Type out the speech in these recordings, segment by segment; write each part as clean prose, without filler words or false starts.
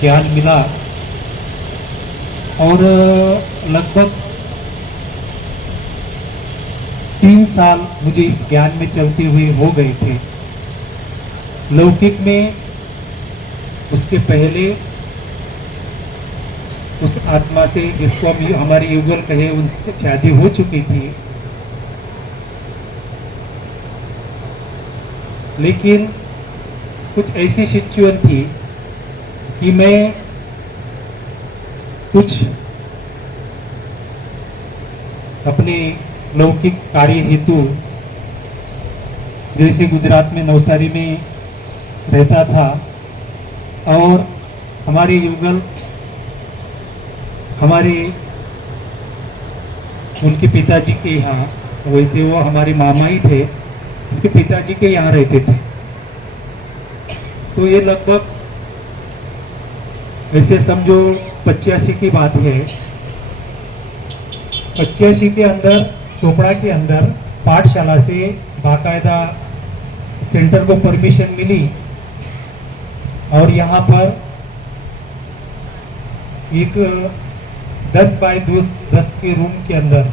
ज्ञान मिला और लगभग 3 साल मुझे इस ज्ञान में चलते हुए हो गए थे। लौकिक में उसके पहले उस आत्मा से जिसको हम हमारे युगल कहे उनसे शादी हो चुकी थी, लेकिन कुछ ऐसी सिचुएशन थी कि मैं कुछ अपने लौकिक कार्य हेतु जैसे गुजरात में नवसारी में रहता था और हमारे युगल हमारे उनके पिताजी के यहाँ, वैसे वो हमारे मामा ही थे, उनके पिताजी के यहाँ रहते थे। तो ये लगभग ऐसे समझो 85 की बात है। 85 के अंदर चोपड़ा के अंदर पाठशाला से बाकायदा सेंटर को परमिशन मिली और यहाँ पर एक 10 बाय 10 के रूम के अंदर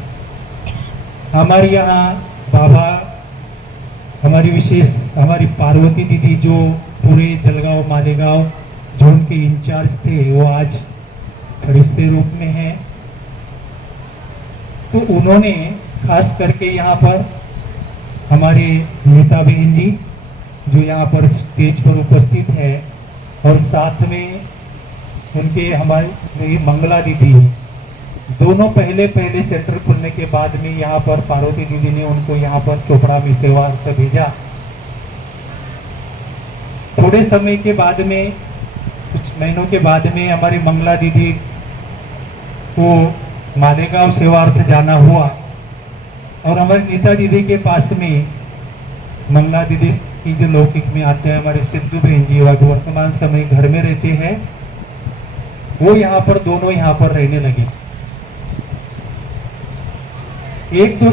हमारे यहाँ बाबा, हमारी विशेष हमारी पार्वती दीदी जो पूरे जलगांव मालेगांव जोन के इंचार्ज थे, वो आज फरिश्ते रूप में हैं। तो उन्होंने खास करके यहाँ पर हमारे नीता बहन जी जो यहाँ पर स्टेज पर उपस्थित है और साथ में उनके हमारी मंगला दीदी, दोनों पहले सेंटर खुलने के बाद में यहाँ पर पार्वती दीदी ने उनको यहाँ पर चोपड़ा में सेवार्थ भेजा। थोड़े समय के बाद में, कुछ महीनों के बाद में हमारी मंगला दीदी को मालेगांव सेवार्थ जाना हुआ और हमारी नीता दीदी के पास में मंगला दीदी की जो लौकिक में आते हैं हमारे सिद्धू बहन जी, वर्तमान समय घर में रहते हैं, वो यहाँ पर दोनों यहाँ पर रहने लगे। 2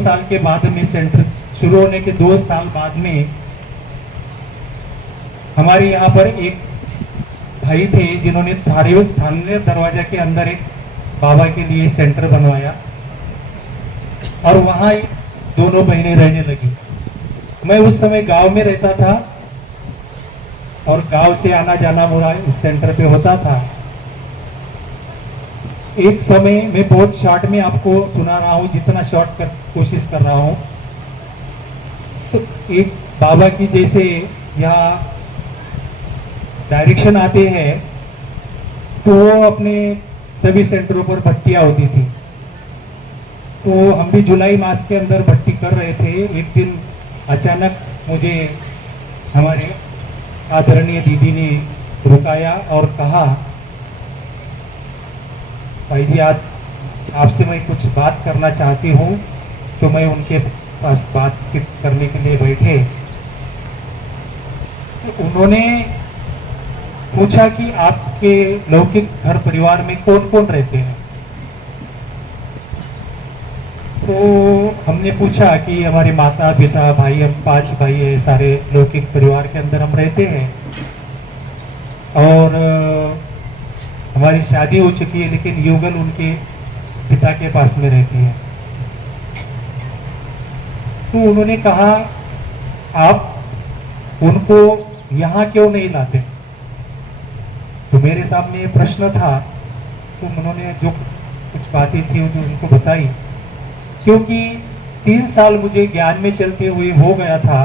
साल के बाद में सेंटर शुरू होने के 2 साल बाद में हमारे यहाँ पर एक भाई थे जिन्होंने थाने दरवाजा के अंदर एक बाबा के लिए सेंटर बनवाया और वहाँ दोनों बहनें रहने लगी। मैं उस समय गांव में रहता था और गांव से आना जाना मेरा इस सेंटर पे होता था। एक समय मैं बहुत शॉर्ट में आपको सुना रहा हूँ, जितना शॉर्ट कोशिश कर रहा हूँ। तो एक बाबा की जैसे यहाँ डायरेक्शन आते हैं तो वो अपने सभी सेंटरों पर भट्टियाँ होती थी। तो हम भी जुलाई मास के अंदर भट्टी कर रहे थे। एक दिन अचानक मुझे हमारे आदरणीय दीदी ने रुकाया और कहा, भाई जी आज आपसे मैं कुछ बात करना चाहती हूँ। तो मैं उनके पास बात करने के लिए बैठे तो उन्होंने पूछा कि आपके लौकिक घर परिवार में कौन कौन रहते हैं। तो हमने पूछा कि हमारे माता पिता भाई, हम 5 भाई है, सारे लौकिक परिवार के अंदर हम रहते हैं और हमारी शादी हो चुकी है, लेकिन युगल उनके पिता के पास में रहती है। तो उन्होंने कहा आप उनको यहाँ क्यों नहीं लाते। तो मेरे सामने प्रश्न था। तो उन्होंने जो कुछ बातें थी वो उनको बताई, क्योंकि 3 साल मुझे ज्ञान में चलते हुए हो गया था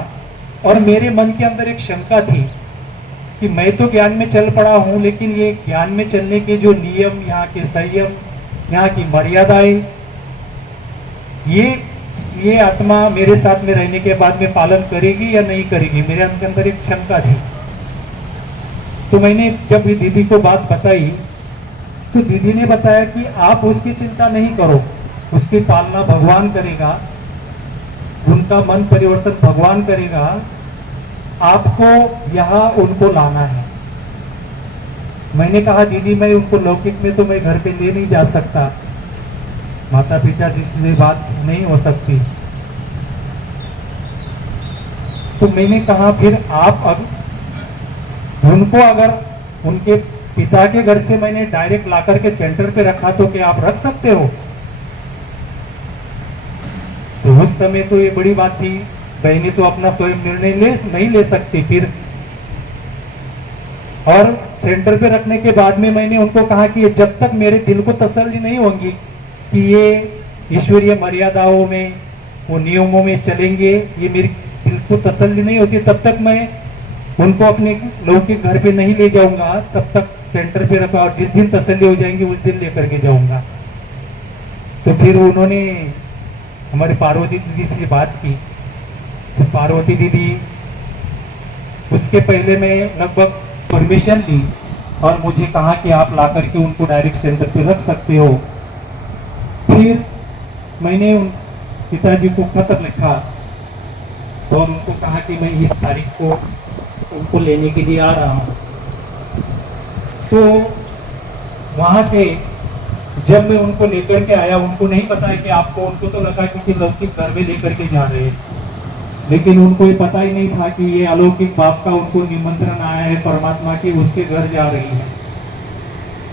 और मेरे मन के अंदर एक शंका थी कि मैं तो ज्ञान में चल पड़ा हूँ, लेकिन ये ज्ञान में चलने के जो नियम, यहाँ के संयम, यहाँ की मर्यादाएं, ये आत्मा मेरे साथ में रहने के बाद में पालन करेगी या नहीं करेगी, मेरे अंदर एक शंका थी। तो मैंने जब ये दीदी को बात बताई तो दीदी ने बताया कि आप उसकी चिंता नहीं करो, उसकी पालना भगवान करेगा, उनका मन परिवर्तन भगवान करेगा, आपको यहाँ उनको लाना है। मैंने कहा दीदी मैं उनको लौकिक में तो मैं घर पे ले नहीं जा सकता, माता पिता जिससे बात नहीं हो सकती। तो मैंने कहा फिर आप उनको अगर उनके पिता के घर से मैंने डायरेक्ट ला करके सेंटर पे रखा, तो क्या आप रख सकते हो? तो उस समय तो ये बड़ी बात थी, बहनें तो अपना स्वयं निर्णय नहीं ले सकती फिर। और सेंटर पे रखने के बाद में मैंने उनको कहा कि ये जब तक मेरे दिल को तसल्ली नहीं होगी कि ये ईश्वरीय मर्यादाओं में, वो नियमों में चलेंगे, ये मेरी दिल को तसल्ली नहीं होती, तब तक मैं उनको अपने लौकिक घर पे नहीं ले जाऊंगा, तब तक सेंटर पे रखा, और जिस दिन तसल्ली हो जाएंगी उस दिन लेकर के जाऊंगा। तो फिर उन्होंने हमारी पार्वती दीदी से बात की। तो पार्वती दीदी, उसके पहले मैं लगभग परमिशन ली और मुझे कहा कि आप ला करके उनको डायरेक्ट सेंटर पे रख सकते हो। फिर मैंने उन पिताजी को खत लिखा और उनको कहा कि मैं इस तारीख को उनको लेने के लिए आ रहा हूँ। तो वहां से जब मैं उनको लेकर के आया, उनको नहीं पता है कि आपको, उनको तो लगा कि लौकिक घर में लेकर के जा रहे हैं, लेकिन उनको ये पता ही नहीं था कि ये अलौकिक बाप का उनको निमंत्रण आया है, परमात्मा की उसके घर जा रही है।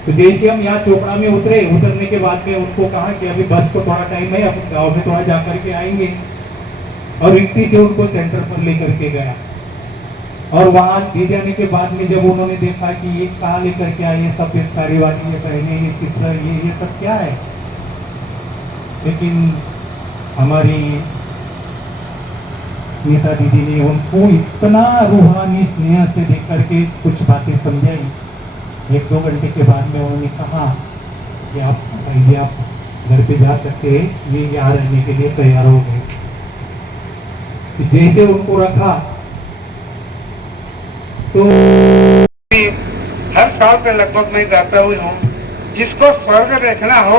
तो जैसे हम यहाँ चोपड़ा में उतरे, उतरने के बाद में उनको कहा कि अभी बस को थोड़ा टाइम है, अपन गाँव में थोड़ा जा करके आएंगे, और व्यक्ति से उनको सेंटर पर लेकर के गया। और वहां ले जाने के बाद में जब उन्होंने देखा कि ये कहाँ लेकर के आए, सब साड़ी वाली ये पहने, ये चित्र, ये सब क्या है, लेकिन हमारी नीता दीदी ने उनको इतना रूहानी स्नेह से देख करके कुछ बातें समझाई। 1-2 घंटे के बाद में उन्होंने कहा कि आप भाई आप घर पे जा सकते हैं, ये यहाँ रहने के लिए तैयार हो गए। तो जैसे उनको रखा तो हर साल पे लगभग मैं जाता हुई हूँ। जिसको स्वर्ग देखना हो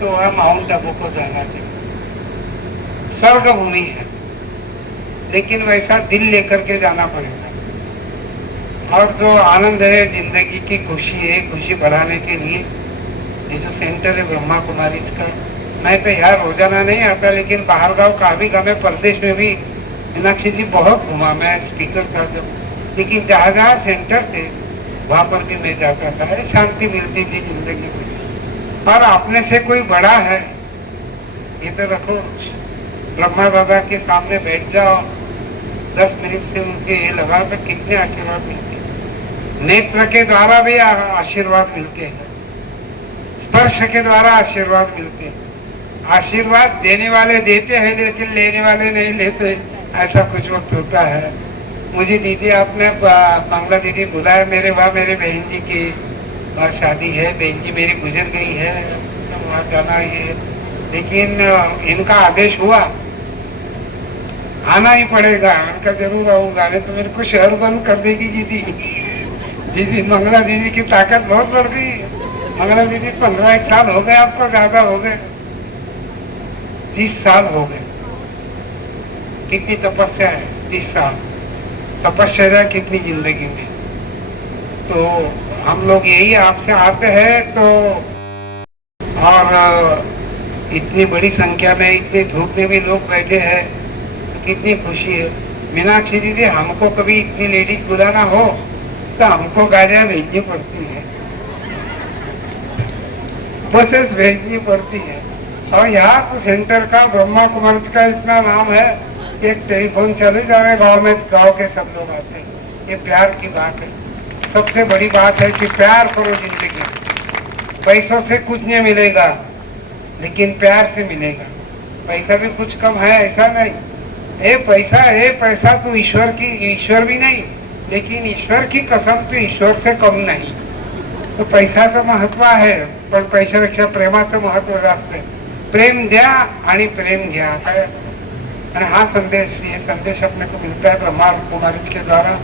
तो वह माउंट आबू को जाना चाहिए। स्वर्ग भूमि है, लेकिन वैसा दिल लेकर के जाना पड़ेगा। और जो आनंद है, जिंदगी की खुशी है, खुशी बढ़ाने के लिए ये जो सेंटर है ब्रह्मा कुमारी का, मैं तो यहाँ रोजाना नहीं आता, लेकिन बाहर गाँव काफी गाँव प्रदेश में भी मीनाक्षी जी बहुत घुमा। मैं स्पीकर था जब, लेकिन जहाँ जहाँ सेंटर थे वहाँ पर भी मैं जाता था। शांति मिलती थी जिंदगी में। और अपने से कोई बड़ा है ये तो रखो, ब्रह्मा बाबा के सामने बैठ जाओ, 10 मिनट से उनके ये लगा तो कितने आशीर्वाद मिलते हैं। नेत्र के द्वारा भी आशीर्वाद मिलते हैं, स्पर्श के द्वारा आशीर्वाद मिलते हैं। आशीर्वाद देने वाले देते हैं, लेकिन लेने वाले नहीं लेते, ऐसा कुछ वक्त होता है। मुझे दीदी आपने मंगला दीदी बुलाया, मेरे वहाँ मेरे बहन जी की वहाँ शादी है, बहन जी मेरी गुजर गई है, वहाँ जाना है, लेकिन इनका आदेश हुआ आना ही पड़ेगा। उनका जरूर आऊंगा, नहीं तो मेरे को शहर बंद कर देगी दीदी। दीदी मंगला दीदी की ताकत बहुत बढ़ गई। मंगला दीदी 15-1 साल हो गए, आपको ज्यादा हो गए, 30 साल हो गए। कितनी तपस्या है, 30 साल तपस्या कितनी जिंदगी में। तो हम लोग यही आपसे आते हैं। तो और इतनी बड़ी संख्या में, इतनी धूप में भी लोग बैठे हैं, तो कितनी खुशी है। मीनाक्षी दीदी, हमको कभी इतनी लेडीज बुलाना हो तो हमको गाड़ियां भेजनी पड़ती है, बसेस भेजनी पड़ती है। और यहाँ तो सेंटर का, ब्रह्मा कुमारी का इतना नाम है, एक टेलीफोन चले जाए गांव में, गांव के सब लोग आते हैं। ये प्यार की बात है। सबसे बड़ी बात है कि प्यार करो जिंदगी में। पैसों से कुछ नहीं मिलेगा, लेकिन प्यार से मिलेगा। पैसा भी कुछ कम है ऐसा नहीं, ये पैसा तो ईश्वर की, ईश्वर भी नहीं, लेकिन ईश्वर की कसम तो ईश्वर से कम नहीं। तो पैसा तो महत्व है, पण पैशापेक्षा प्रेमाचं महत्व जास्त आहे। प्रेम द्या आणि प्रेम घ्या। और हाँ संदेश, ये संदेश अपने को मिलता है ब्रह्मा कुमारी के द्वारा।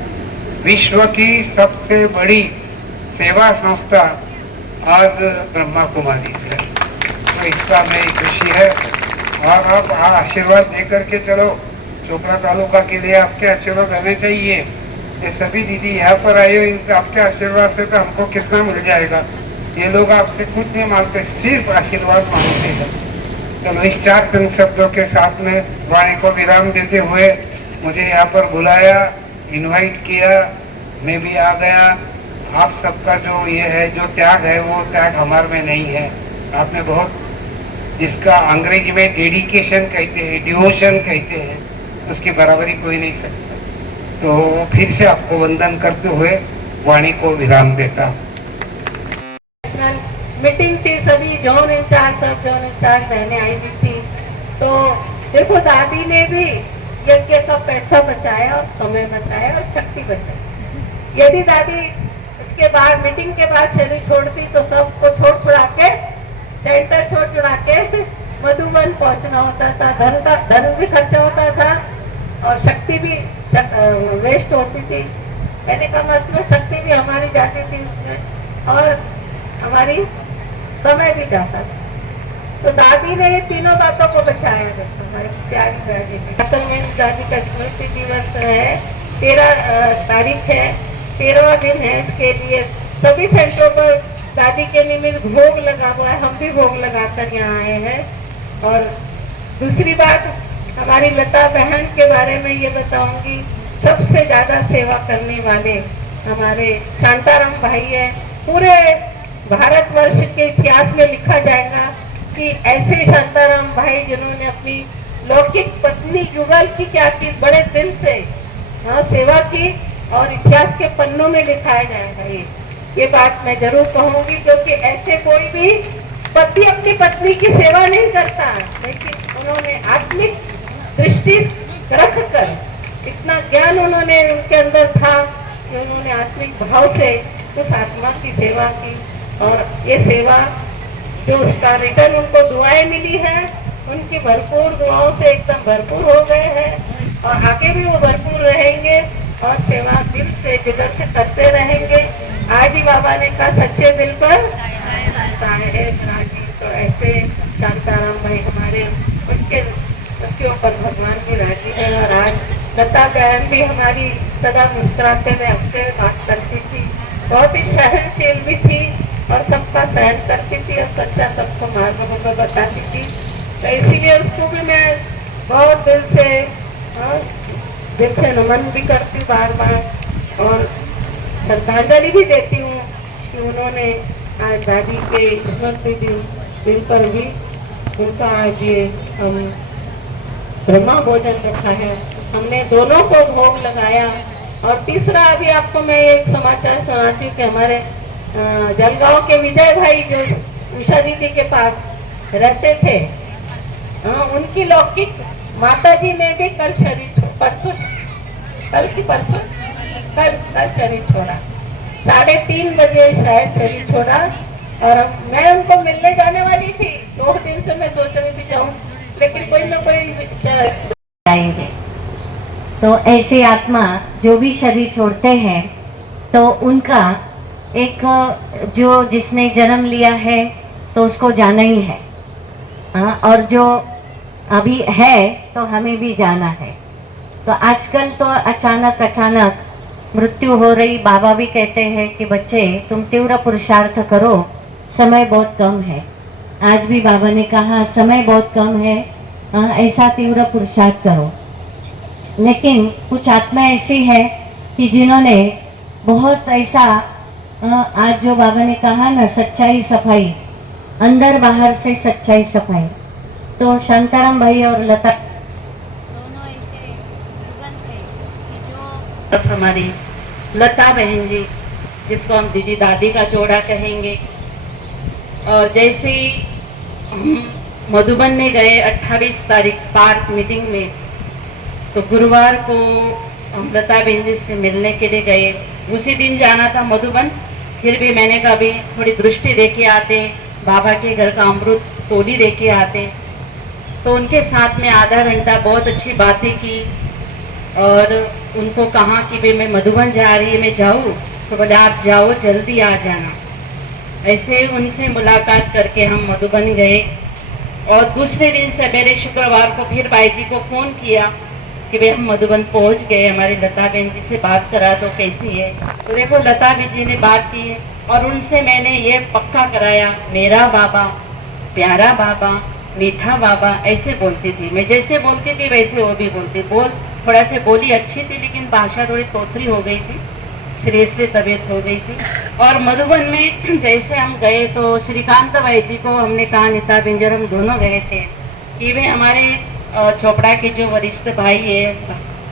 विश्व की सबसे बड़ी सेवा संस्था आज ब्रह्मा कुमारी है, तो इसका मेरी खुशी है। और आप आशीर्वाद दे करके चलो। चोपड़ा तालुका के लिए आपके आशीर्वाद हमें चाहिए। ये सभी दीदी यहाँ पर आए हो, इनके आपके आशीर्वाद से तो हमको कितना मिल जाएगा। ये लोग आपसे कुछ नहीं मांगते, सिर्फ आशीर्वाद मांगते हैं। चलो इस 4 शब्दों के साथ में वाणी को विराम देते हुए मुझे यहाँ पर बुलाया, इनवाइट किया, मैं भी आ गया। आप सबका जो ये है, जो त्याग है, वो त्याग हमारे में नहीं है। आपने बहुत, जिसका अंग्रेजी में डेडिकेशन कहते हैं, डिवोशन कहते हैं, उसकी बराबरी कोई नहीं सकता। तो फिर से आपको वंदन करते हुए वाणी को विराम देता हूँ। मीटिंग थी, सभी जोन इंचार्ज, सब जोन इंचार्ज बहनें आई हुई थी। तो देखो, दादी ने भी यज्ञ का पैसा बचाया और समय बचाया और शक्ति बचाई। यदि दादी उसके बाद, मीटिंग के बाद शरीर छोड़ती तो सबको छोड़ छुड़ा के, सेंटर छोड़ छुड़ा के मधुबन पहुंचना होता था। धन भी खर्चा होता था और शक्ति भी वेस्ट होती थी। कहने का मतलब शक्ति भी हमारी जाती थी उसमें और हमारी समय भी जाता था। तो दादी ने ये तीनों बातों को बचाया। हमारी प्यारी दादी ने, दादी का स्मृति दिवस है, 13 तारीख है, 13वां दिन है। इसके लिए सभी सेंटरों पर दादी के निमित्त भोग लगा हुआ है। हम भी भोग लगाकर यहाँ आए हैं। और दूसरी बात, हमारी लता बहन के बारे में ये बताऊंगी, सबसे ज्यादा सेवा करने वाले हमारे शांताराम भाई है। पूरे भारतवर्ष के इतिहास में लिखा जाएगा कि ऐसे शांताराम भाई जिन्होंने अपनी लौकिक पत्नी युगल की क्या की, बड़े दिल से सेवा की और इतिहास के पन्नों में लिखाया जाएगा। ये बात मैं जरूर कहूंगी, क्योंकि ऐसे कोई भी पति अपनी पत्नी की सेवा नहीं करता, लेकिन उन्होंने आत्मिक दृष्टि रख कर, इतना ज्ञान उन्होंने उनके अंदर था कि उन्होंने आत्मिक भाव से उस आत्मा की सेवा की। और ये सेवा जो उसका रिटर्न उनको दुआएं मिली है, उनकी भरपूर दुआओं से एकदम भरपूर हो गए हैं और आगे भी वो भरपूर रहेंगे और सेवा दिल से, जिगर से करते रहेंगे। आज ही बाबा ने कहा, सच्चे दिल पर साहेब राजी। तो ऐसे शांताराम भाई हमारे, उनके उसके ऊपर भगवान भी राजी है। और आज लता बहन भी हमारी सदा मुस्कुराते हुए, हंसते हुए बात करती थी, बहुत ही सहनशील भी थी और सबका सहन करती थी और सच्चा सबको मार्ग बताती थी। तो इसीलिए उसको भी मैं बहुत दिल से नमन भी करती हूँ बार बार और श्रद्धांजलि भी देती हूँ कि उन्होंने आज दादी के स्मृति दिन पर भी उनका आज ये हम ब्रह्मा भोजन रखा है। हमने दोनों को भोग लगाया। और तीसरा, अभी आपको मैं एक समाचार सुनाती हूँ कि हमारे जलगांव के विजय भाई जो उषा दीदी के पास रहते थे, उनकी लौकिक माता जी ने भी कल शरीर छोड़ा। 3:30 बजे शायद शरीर छोड़ा। और मैं उनको मिलने जाने वाली थी, 2 दिन से मैं सोच रही थी जाऊं, लेकिन कोई ना कोई आएंगे। तो ऐसे आत्मा जो भी शरीर छोड़ते हैं, तो उनका एक, जो जिसने जन्म लिया है तो उसको जाना ही है, और जो अभी है तो हमें भी जाना है। तो आजकल तो अचानक मृत्यु हो रही। बाबा भी कहते हैं कि बच्चे, तुम तीव्र पुरुषार्थ करो, समय बहुत कम है। आज भी बाबा ने कहा समय बहुत कम है, ऐसा तीव्र पुरुषार्थ करो। लेकिन कुछ आत्मा ऐसी है कि जिन्होंने बहुत ऐसा, आज जो बाबा ने कहा ना, सच्चाई सफाई, अंदर बाहर से सच्चाई सफाई। तो शांताराम भाई और लता दोनों ऐसे युगल थे कि जो हमारी लता बहन जी, जिसको हम दीदी दादी का जोड़ा कहेंगे। और जैसे ही हम मधुबन में गए 28 तारीख स्पार्क मीटिंग में, तो गुरुवार को हम लता बहन जी से मिलने के लिए गए। उसी दिन जाना था मधुबन, फिर भी मैंने कहा भी थोड़ी दृष्टि दे के आते, बाबा के घर का अमृत टोली दे के आते। तो उनके साथ में आधा घंटा बहुत अच्छी बातें की और उनको कहा कि भाई मैं मधुबन जा रही है, मैं जाऊँ? तो बोले आप जाओ, जल्दी आ जाना। ऐसे उनसे मुलाकात करके हम मधुबन गए। और दूसरे दिन सवेरे शुक्रवार को फिर भाई जी को फ़ोन किया कि भाई हम मधुबन पहुंच गए, हमारी लता बहन जी से बात करा दो, कैसी है? तो देखो, लता बहन जी ने बात की और उनसे मैंने ये पक्का कराया, मेरा बाबा, प्यारा बाबा, मीठा बाबा, ऐसे बोलती थी। मैं जैसे बोलती थी वैसे वो भी बोलती। थोड़ा से बोली अच्छी थी, लेकिन भाषा थोड़ी तोतरी हो गई थी, सीरियसली तबीयत हो गई थी। और मधुबन में जैसे हम गए तो श्रीकांत भाई जी को हमने कहा, नीता बिंजर हम दोनों गए थे कि वे हमारे चोपड़ा के जो वरिष्ठ भाई है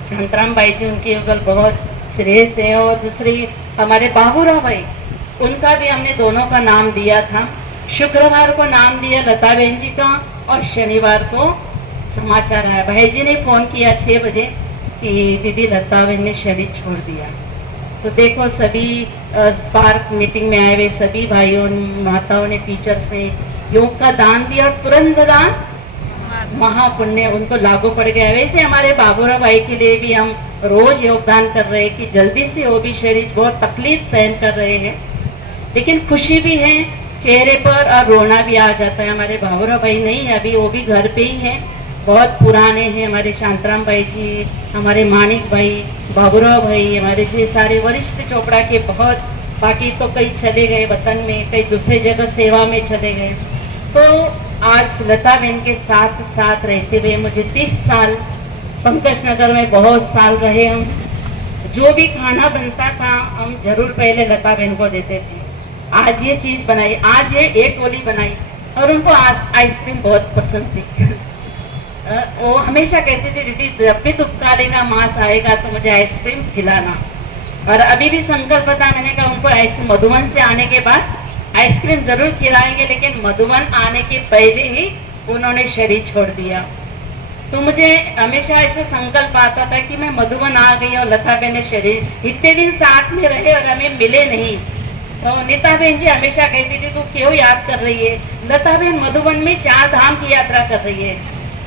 शांतराम भाई जी, उनकी युगल बहुत सीरियस है। और दूसरी हमारे बाबूराव भाई, उनका भी हमने दोनों का नाम दिया था। शुक्रवार को नाम दिया लता बहन जी का और शनिवार को समाचार आया, भाई जी ने फोन किया 6 बजे कि दीदी लता बहन ने शरीर छोड़ दिया। तो देखो सभी स्पार्क मीटिंग में आए हुए सभी भाइयों माताओं ने, टीचर्स ने योग का दान दिया और तुरंत दान महापुण्य उनको लागू पड़ गया। वैसे हमारे बाबूराव भाई के लिए भी हम रोज योगदान कर रहे हैं कि जल्दी से वो भी शरीर बहुत तकलीफ सहन कर रहे हैं, लेकिन खुशी भी है चेहरे पर और रोना भी आ जाता है। हमारे बाबूराव भाई नहीं है अभी, वो भी घर पे ही है, बहुत पुराने हैं हमारे शांतराम भाई जी, हमारे मानिक भाई, बाबूराव भाई, हमारे ये सारे वरिष्ठ चोपड़ा के बहुत, बाकी तो कई चले गए वतन में, कई दूसरे जगह सेवा में चले गए। तो आज लता बहन के साथ साथ रहते हुए मुझे 30 साल पंकज नगर में बहुत साल रहे हम। जो भी खाना बनता था हम जरूर पहले लता बहन को देते थे, आज ये चीज़ बनाई, आज ये एक गोली बनाई, और उनको आइसक्रीम बहुत पसंद थी। वो हमेशा कहती थी दीदी जब भी दुपकाले का मास आएगा तो मुझे आइसक्रीम खिलाना। और अभी भी संकल्प था, मैंने कहा उनको ऐसे मधुबन से आने के बाद आइसक्रीम जरूर खिलाएंगे, लेकिन मधुबन आने के पहले ही उन्होंने शरीर छोड़ दिया। तो मुझे हमेशा ऐसा संकल्प आता था कि मैं मधुबन आ गई और लता बहन ने शरीर इतने दिन साथ में रहे और हमें मिले नहीं। तो नीता बहन जी हमेशा कहती थी तू क्यों याद कर रही है, लता बहन मधुबन में 4 धाम की यात्रा कर रही है,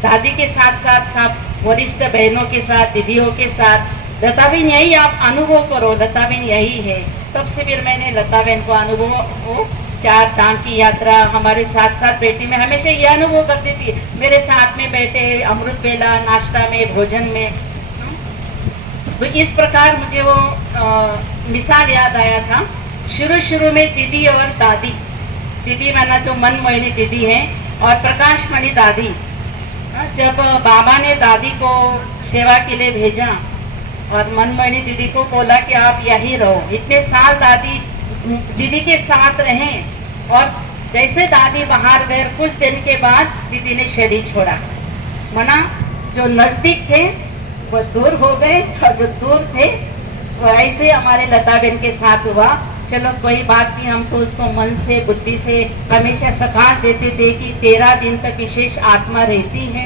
दादी के साथ साथ सब वरिष्ठ बहनों के साथ, दीदियों के साथ। लता बहन यही आप अनुभव करो, लता बहन यही है। तब से फिर मैंने लता बहन को अनुभव 4 धाम की यात्रा हमारे साथ साथ बैठी, मैं हमेशा ये अनुभव करती थी, मेरे साथ में बैठे अमृत बेला, नाश्ता में, भोजन में। तो इस प्रकार मुझे वो मिसाल याद आया था। शुरू में दीदी और दादी, दीदी माना जो मनमोहिनी दीदी है और प्रकाश मणि दादी, जब बाबा ने दादी को सेवा के लिए भेजा और मनमोहिनी दीदी को बोला कि आप यहीं रहो, इतने साल दादी दीदी के साथ रहें। और जैसे दादी बाहर गए कुछ दिन के बाद दीदी ने शरीर छोड़ा। मना जो नजदीक थे वो दूर हो गए और जो दूर थे वो ऐसे हमारे लता बहन के साथ हुआ। चलो कोई बात नहीं, हम तो उसको मन से बुद्धि से हमेशा सकाश देते थे कि 13 दिन तक विशेष आत्मा रहती है,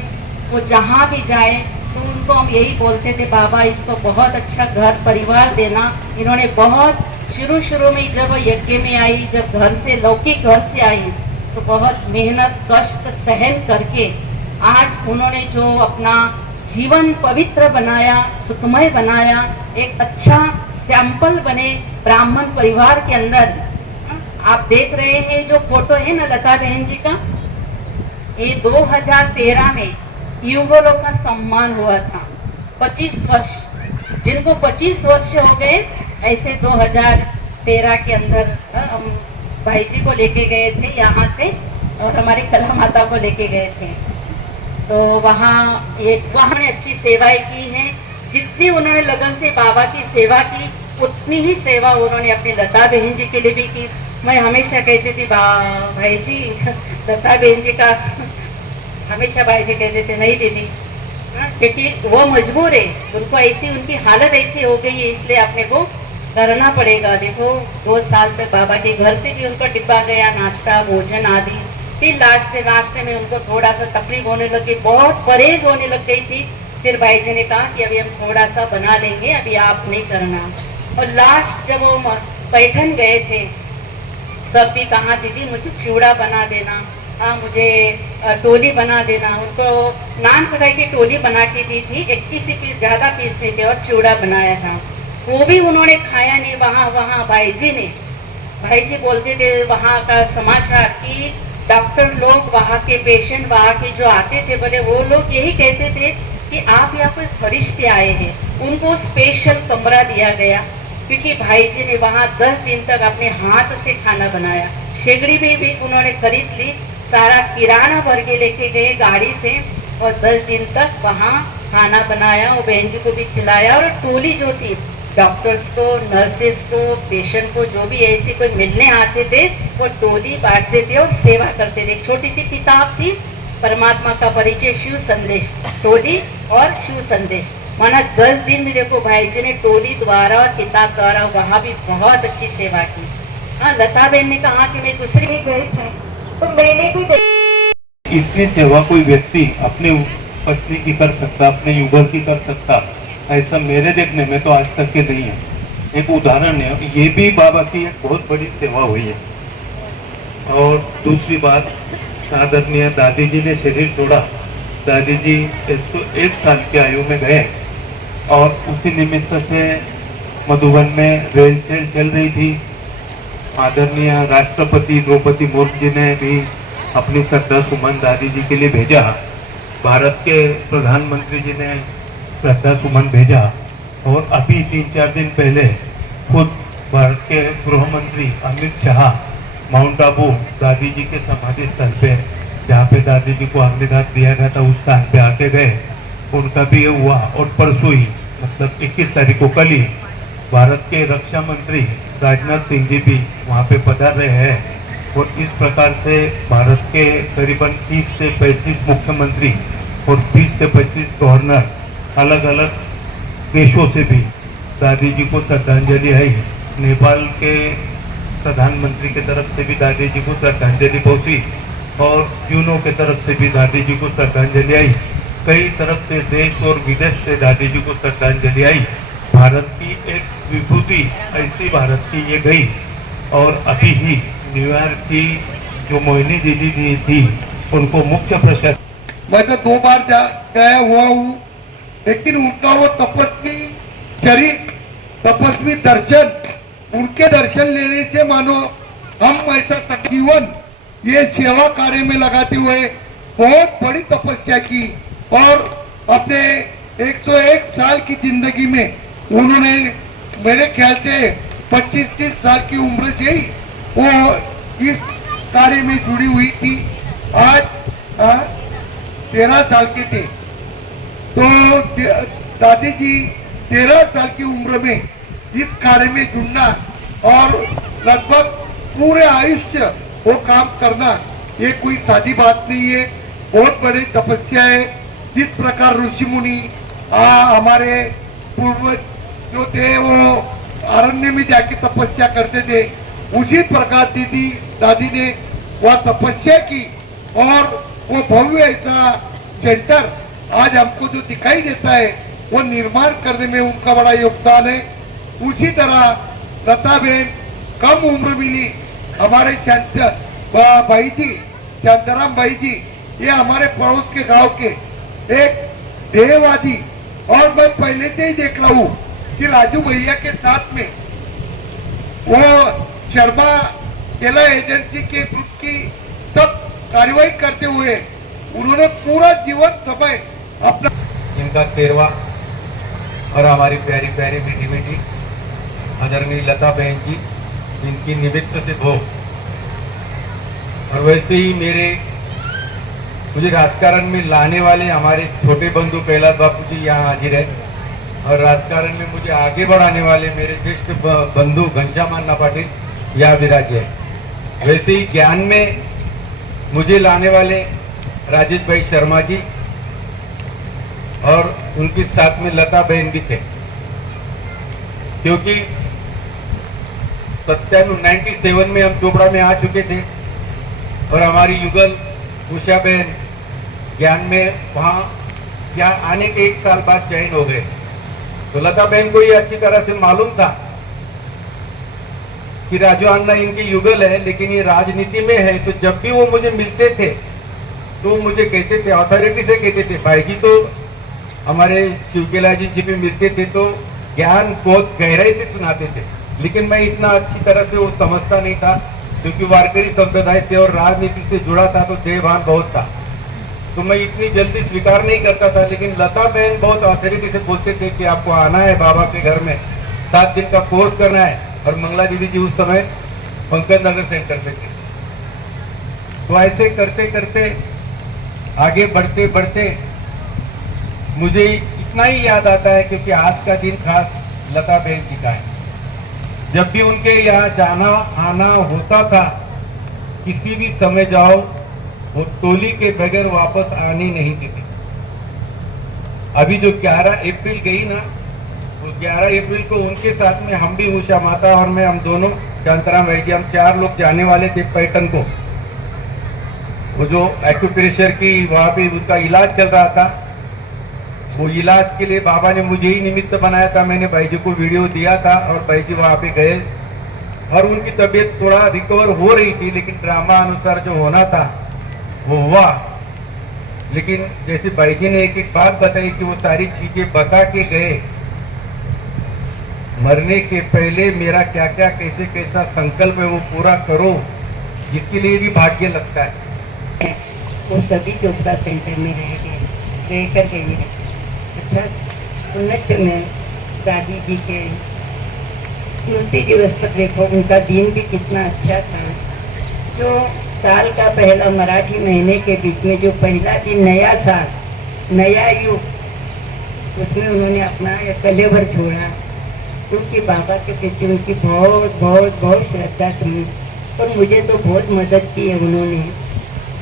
वो जहाँ भी जाए तो उनको हम यही बोलते थे बाबा इसको बहुत अच्छा घर परिवार देना। इन्होंने बहुत शुरू में जब यज्ञ में आई, जब घर से लौकिक घर से आई तो बहुत मेहनत कष्ट सहन करके आज उन्होंने जो अपना जीवन पवित्र बनाया, सुखमय बनाया, एक अच्छा सैंपल बने ब्राह्मण परिवार के अंदर। आप देख रहे हैं जो फोटो है ना लता बहन जी का, ये 2013 में युगलों का सम्मान हुआ था। 25 वर्ष, जिनको 25 वर्ष हो गए, ऐसे 2013 के अंदर हम भाई जी को लेके गए थे यहाँ से और हमारी कला माता को लेके गए थे। तो वहाँ ने अच्छी सेवाएं की हैं, जितनी उन्होंने लगन से बाबा की सेवा की उतनी ही सेवा उन्होंने अपनी लता बहन जी के लिए भी की। मैं हमेशा कहती थी भाई जी लता बहन जी का, हमेशा भाई जी कहते थे नहीं दीदी, क्योंकि वो मजबूर है, उनको ऐसी उनकी हालत ऐसी हो गई है इसलिए अपने को करना पड़ेगा। देखो 2 साल तक बाबा के घर से भी उनका डिब्बा गया, नाश्ता भोजन आदि। फिर लास्ट में उनको थोड़ा सा तकलीफ होने लगी, बहुत परहेज होने लग गई थी। फिर भाई जी ने कहा कि अभी हम थोड़ा सा बना लेंगे, अभी आप नहीं करना। और लास्ट जब वो पैठन गए थे तब भी कहा दीदी मुझे चिवड़ा बना देना, मुझे टोली बना देना। उनको नान कढ़ाई की टोली बना के दी थी, 21 पीस, ज़्यादा पीस नहीं थे, और चिवड़ा बनाया था। वो भी उन्होंने खाया नहीं। वहाँ भाई जी बोलते थे वहाँ का समाचार कि डॉक्टर लोग, वहाँ के पेशेंट, वहाँ के जो आते थे बोले वो लोग यही कहते थे कि आप यहाँ कोई फरिश्ते आए हैं। उनको स्पेशल कमरा दिया गया क्योंकि भाई जी ने वहाँ 10 दिन तक अपने हाथ से खाना बनाया। शेगड़ी भी उन्होंने खरीद ली, सारा किराना भर के लेके गए गाड़ी से और 10 दिन तक वहाँ खाना बनाया और बहन जी को भी खिलाया। और टोली जो थी डॉक्टर्स को, नर्सेस को, पेशेंट को, जो भी ऐसे कोई मिलने आते थे वो टोली बांटते थे और सेवा करते थे। एक छोटी सी किताब थी, परमात्मा का परिचय, शिव संदेश, टोली और शिव संदेश। माना 10 दिन भी देखो भाई जी ने टोली द्वारा और किताब द्वारा वहाँ भी बहुत अच्छी सेवा की। हाँ, लता बहन ने कहा कि मैं दूसरी भी गए थे तो मैंने भी इतनी सेवा कोई व्यक्ति अपने पत्नी की कर सकता, अपने युगल की कर सकता, ऐसा मेरे देखने में तो आज तक के नहीं है। एक उदाहरण है, ये भी बाबा की एक बहुत बड़ी सेवा हुई है। और दूसरी बात, आदरणीय दादी जी ने शरीर छोड़ा। दादी जी 101 साल की आयु में गए और उसी निमित्त से मधुबन में रेलचेल चल रही थी। आदरणीय राष्ट्रपति द्रौपदी मुर्मू जी ने भी अपनी श्रद्धा सुमन दादी जी के लिए भेजा। भारत के प्रधानमंत्री जी ने श्रद्धा सुमन भेजा और अभी 3-4 दिन पहले खुद भारत के गृह मंत्री अमित शाह माउंट आबू दादी जी के समाधि स्थल पे, जहाँ पे दादी जी को अग्निदान दिया गया था, उस स्थान पे आके गए। उनका भी ये हुआ। और परसों ही, मतलब 21 तारीख को, कल ही भारत के रक्षा मंत्री राजनाथ सिंह जी भी वहाँ पे पधार रहे हैं। और इस प्रकार से भारत के करीबन 30 से 35 मुख्यमंत्री और 20 से 25 गवर्नर अलग अलग देशों से भी दादी जी को श्रद्धांजलि आई। नेपाल के प्रधानमंत्री की तरफ से भी दादी जी को श्रद्धांजलि पहुंची और यूनो के तरफ से भी दादी जी को श्रद्धांजलि आई। कई तरफ से देश और विदेश से दादी जी को श्रद्धांजलि आई। भारत की एक विभूति ऐसी भारत की ये गई। और अभी ही न्यूयॉर्क की जो मोहिनी दीदी जी थी, उनको मुख्य प्रशासन, मैं तो 2 बार गया हुआ हूँ, लेकिन उनका वो तपस्वी शरीर, तपस्वी दर्शन, उनके दर्शन लेने से मानो हम ऐसा जीवन ये सेवा कार्य में लगाते हुए बहुत बड़ी तपस्या की। और अपने 101 साल की जिंदगी में उन्होंने मेरे ख्याल से 25-30 साल की उम्र से ही वो इस कार्य में जुड़ी हुई थी। आज 13 साल के थे, तो दादी जी 13 साल की उम्र में इस कार्य में जुड़ना और लगभग पूरे आयुष्य वो काम करना, ये कोई सादी बात नहीं है, बहुत बड़ी तपस्या है। जिस प्रकार ऋषि मुनि हमारे पूर्वज जो थे वो अरण्य में जाके तपस्या करते थे, उसी प्रकार दीदी दादी ने वह तपस्या की और वो भव्य ऐसा सेंटर आज हमको जो दिखाई देता है वो निर्माण करने में उनका बड़ा योगदान है। उसी तरह लता बहन कम उम्र मिली, हमारे भाई जी शांताराम भाई जी, ये हमारे पड़ोस के गांव के एक देहवादी, और मैं पहले से ही देख रहा हूँ कि राजू भैया के साथ में वो शर्मा केला एजेंसी के ग्रुप की सब कार्यवाही करते हुए उन्होंने पूरा जीवन समय अपना। इनका 13वां और हमारी प्यारी प्यारी बेटी बेटी आदरणीय लता बहन जी, इनकी निमित्त से भोग। और वैसे ही मुझे राजकारण में लाने वाले हमारे छोटे बंधु कैलाश बापू जी यहाँ हाजिर है, और राजकारण में मुझे आगे बढ़ाने वाले मेरे ज्येष्ठ बंधु घनश्याम अन्ना पाटिल यहाँ विराजे है। वैसे ही ज्ञान में मुझे लाने वाले राजेश भाई शर्मा जी और उनके साथ में लता बहन भी थे, क्योंकि 97 में हम चोपड़ा में आ चुके थे और हमारी युगल उषा बहन ज्ञान में वहाँ यहाँ आने के 1 साल बाद ज्वाइन हो गए। तो लता बहन को ये अच्छी तरह से मालूम था कि राजू अन्ना इनकी युगल है, लेकिन ये राजनीति में है। तो जब भी वो मुझे मिलते थे तो मुझे कहते थे, अथॉरिटी से कहते थे, भाई जी तो हमारे शिवकेला जी भी मिलते थे तो ज्ञान बहुत गहराई से सुनाते थे, लेकिन मैं इतना अच्छी तरह से वो समझता नहीं था, क्योंकि वारकरी संप्रदाय से और राजनीति से जुड़ा था तो देहभान बहुत था, तो मैं इतनी जल्दी स्वीकार नहीं करता था। लेकिन लता बहन बहुत अथॉरिटी से बोलते थे कि आपको आना है बाबा के घर में, 7 दिन का कोर्स करना है। और मंगला दीदी जी उस समय पंकज नगर सेंटर से थे। तो ऐसे करते करते आगे बढ़ते बढ़ते मुझे इतना ही याद आता है, क्योंकि आज का दिन खास लता बहन जी का है। जब भी उनके यहाँ जाना आना होता था, किसी भी समय जाओ, वो टोली के बगैर वापस आने नहीं देते। अभी जो 11 अप्रैल गई ना, वो 11 अप्रैल को उनके साथ में हम भी, उषा माता और मैं, हम दोनों, शांताराम भाई जी, हम 4 लोग जाने वाले थे पैटर्न को। वो जो एक्यूप्रेशर की वहाँ पे उनका इलाज चल रहा था, वो इलाज के लिए बाबा ने मुझे ही निमित्त बनाया था। मैंने भाई जी को वीडियो दिया था और भाई जी वहाँ पे गए और उनकी तबीयत थोड़ा रिकवर हो रही थी, लेकिन ड्रामा अनुसार जो होना था वो हुआ। लेकिन जैसे भाई जी ने एक एक बात बताई कि वो सारी चीजें बता के गए, मरने के पहले मेरा क्या क्या कैसे कैसा संकल्प है वो पूरा करो, जिसके लिए भी भाग्य लगता है। वो सभी चोपड़ा सेंटर में रह कर गई है। अच्छा, 19 में दादी जी के स्मृति दिवस पर देखो, उनका दिन भी कितना अच्छा था। जो साल का पहला मराठी महीने के बीच में जो पहला दिन नया था, नया युग, उसमें उन्होंने अपना कलेवर छोड़ा, क्योंकि बाबा के प्रति उनकी बहुत बहुत बहुत श्रद्धा थी और मुझे तो बहुत मदद की है उन्होंने।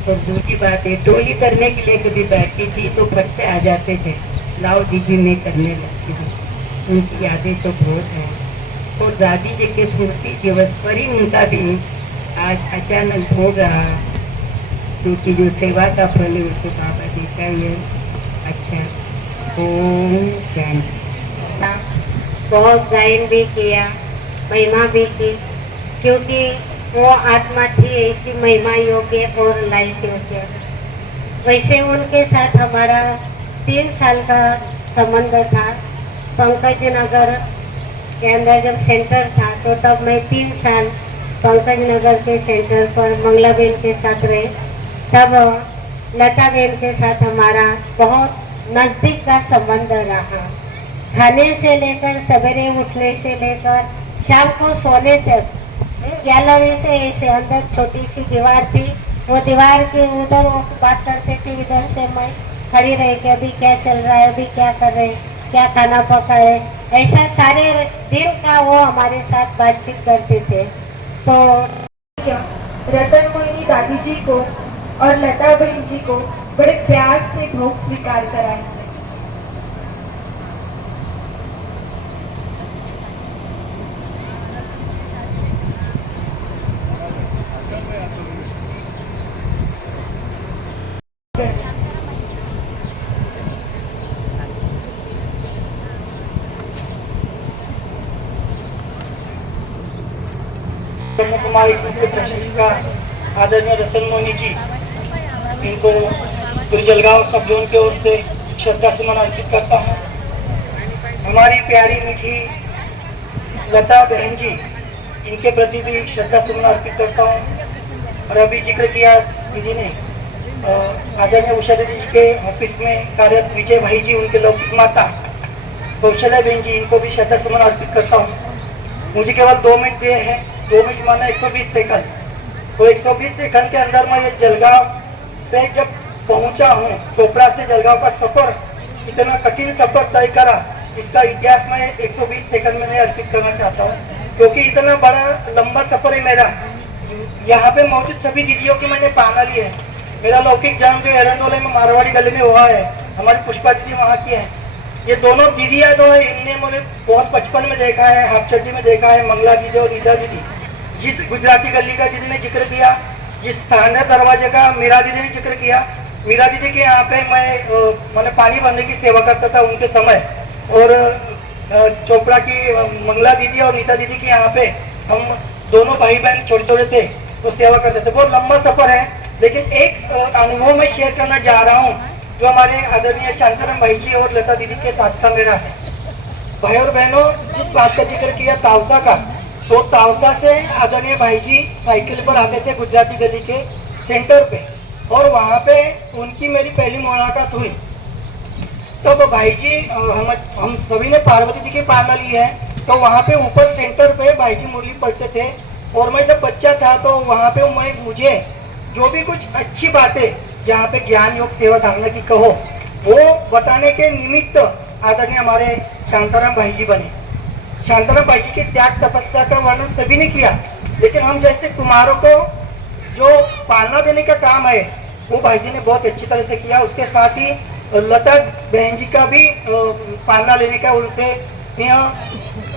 और दूसरी बात है, टोली करने के लिए कभी बैठती थी तो फट से आ जाते थे, लाओ दीदी मैं करने लगती हूँ। उनकी यादें तो बहुत हैं। और दादी जी के स्मृति दिवस पर ही उनका भी आज अचानक हो रहा, क्योंकि जो सेवा का फल है उसको बाबा देता है। अच्छा, ओम शांति। बहुत गायन भी किया, महिमा भी की, क्योंकि वो आत्मा थी ऐसी महिमा योग्य और लाइफ योग्य। वैसे उनके साथ हमारा 3 साल का संबंध था। पंकज नगर के अंदर जब सेंटर था तो तब मैं 3 साल पंकज नगर के सेंटर पर मंगला बहन के साथ रहे। तब लता बहन के साथ हमारा बहुत नज़दीक का संबंध रहा। खाने से लेकर सवेरे उठने से लेकर शाम को सोने तक गैलरी से ऐसे अंदर छोटी सी दीवार थी, वो दीवार के उधर वो बात करते थे, इधर से मैं खड़ी रह के अभी क्या चल रहा है, अभी क्या कर रहे हैं, क्या खाना पका है, ऐसा सारे दिन का वो हमारे साथ बातचीत करते थे। तो रतन मोहिनी दादी जी को और लता बहन जी को बड़े प्यार से भोग स्वीकार कराए। ब्रह्म कुमारी स्कूल के प्रशिक्षिका आदरणीय रतन मोहिनी जी, इनको गुरजलगांव सब जोन की ओर से श्रद्धा सुमन अर्पित करता हूँ। हमारी प्यारी मीठी लता बहन जी, इनके प्रति भी श्रद्धा सुमन अर्पित करता हूँ। और अभी जिक्र किया दीदी ने, आदरणीय उषा दीदी जी के ऑफिस में कार्यरत विजय भाई जी, उनके लौकिक माता कौशल्या बहन जी, इनको भी श्रद्धा सुमन अर्पित करता हूँ। मुझे केवल 2 मिनट दिए हैं, 2 मिनट माना 120 सेकंड। तो 120 सेकंड के अंदर मैं ये जलगांव से जब पहुंचा हूँ, चोपड़ा से जलगांव का सफर, इतना कठिन सफर तय करा, इसका इतिहास मैं 120 सेकंड में अर्पित करना चाहता हूँ, क्योंकि इतना बड़ा लंबा सफर है मेरा। यहाँ पे मौजूद सभी दीदियों की मैंने पाना ली है। मेरा लौकिक जन्म जो एरंडोले में मारवाड़ी गली में हुआ है, हमारी पुष्पा दीदी वहाँ की है। ये दोनों दीदियाँ जो है, इनने मुझे बहुत बचपन में देखा है, हाफ चड्डी में देखा है, मंगला दीदी और रीता दीदी। जिस गुजराती गली का दीदी ने जिक्र किया, जिस थाना दरवाजे का मीरा दीदी ने जिक्र किया, मीरा दीदी के यहाँ पे मैंने पानी भरने की सेवा करता था उनके समय। और चोपड़ा की मंगला दीदी और रीता दीदी के यहाँ पे हम दोनों भाई बहन छोटे छोटे थे तो सेवा करते थे। बहुत लंबा सफर है, लेकिन एक अनुभव मैं शेयर करना जा रहा हूँ जो हमारे आदरणीय शांताराम भाई जी और लता दीदी के साथ का मेरा है। भाई और बहनों, जिस बात का जिक्र किया तावसा का, तो तावसा से आदरणीय भाई जी साइकिल पर आते थे गुजराती गली के सेंटर पे, और वहाँ पे उनकी मेरी पहली मुलाकात हुई। तब भाई जी हम सभी ने पार्वती जी की पालना ली है, तो वहाँ पे ऊपर सेंटर पे भाई जी मुरली पढ़ते थे। और मैं जब बच्चा था तो वहाँ पे मुझे जो भी कुछ अच्छी बातें जहाँ पे ज्ञान योग सेवा धारणा की कहो, वो बताने के निमित्त आदरणीय हमारे शांताराम भाई जी बने। शांताराम भाई जी की त्याग तपस्या का वर्णन सभी ने किया, लेकिन हम जैसे कुमारों को जो पालना देने का काम है वो भाई जी ने बहुत अच्छी तरह से किया। उसके साथ ही लता बहन जी का भी पालना लेने का, उनसे स्नेह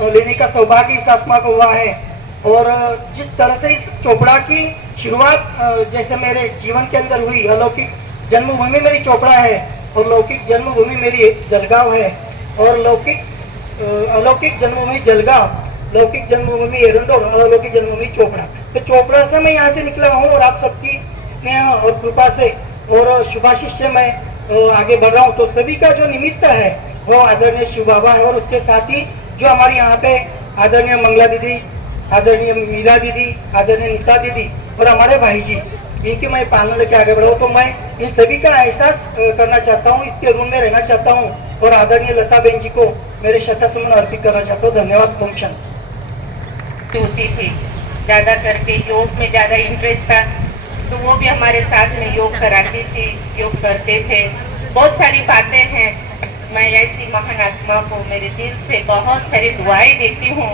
लेने का सौभाग्य इस आत्मा को हुआ है। और जिस तरह से इस चोपड़ा की शुरुआत जैसे मेरे जीवन के अंदर हुई, अलौकिक जन्मभूमि मेरी चोपड़ा है और लौकिक जन्मभूमि मेरी जलगांव है, और अलौकिक जन्मभूमि जलगांव, लौकिक जन्मभूमि एरंडो और अलौकिक जन्मभूमि चोपड़ा। तो चोपड़ा से मैं यहाँ से निकला हूँ और आप सबकी स्नेह और कृपा से और शुभाशीष से मैं आगे बढ़ रहा हूँ। तो सभी का जो निमित्त है वो आदरणीय शिव बाबा है, और उसके साथ ही जो हमारे यहाँ पे आदरणीय मंगला दीदी, आदरणीय मीरा दीदी, आदरणीय नीता दीदी और हमारे भाई जी, इनकी मैं पालना लेके आगे बढ़ा हूँ। तो मैं इन सभी का एहसास करना चाहता हूँ, इसके रूम में रहना चाहता हूँ और आदरणीय लता बहन जी को मेरे श्रद्धासुमन अर्पित करना चाहता हूँ। धन्यवाद। फंक्शन होती थी, ज़्यादा करके योग में ज़्यादा इंटरेस्ट था, तो वो भी हमारे साथ में योग कराती थी, योग करते थे। बहुत सारी बातें हैं, मैं ऐसी महान आत्मा को मेरे दिल से बहुत सारी दुआएं देती हूँ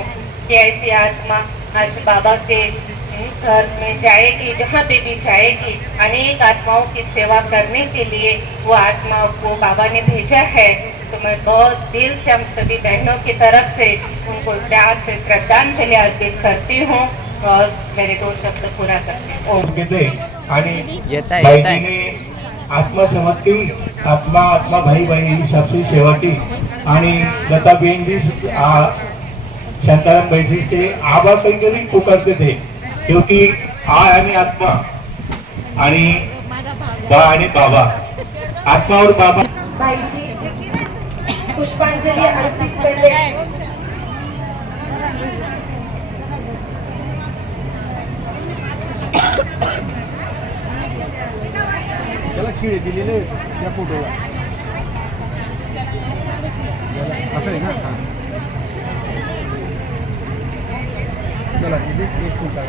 कि ऐसी आत्मा आज बाबा के घर में जाएगी, जहाँ पे भी जाएगी, अनेक आत्माओं की सेवा करने के लिए वो आत्मा को बाबा ने भेजा है। तो मैं बहुत दिल से हम सभी बहनों की तरफ से उनको प्यार से श्रद्धांजलि अर्पित करती हूँ और मेरे 2 शब्द पूरा करते हूँ। घेतले आणि भाईजीने आत्मा समजती, आत्मा आत्मा भाई भाई ही सबसे शेवटी आणि लता बहन जी शांताराम भाई जी से आबा कहीं पुकारते थे, क्योंकि आ आणि आत्मा आणि बा आणि बाबा, आत्मा और बाबा। भाई जी पुष्पांजलि अर्पित करते त्याला किडे दिलेले त्या फोटोला असं आहे ना। चला किती फोटो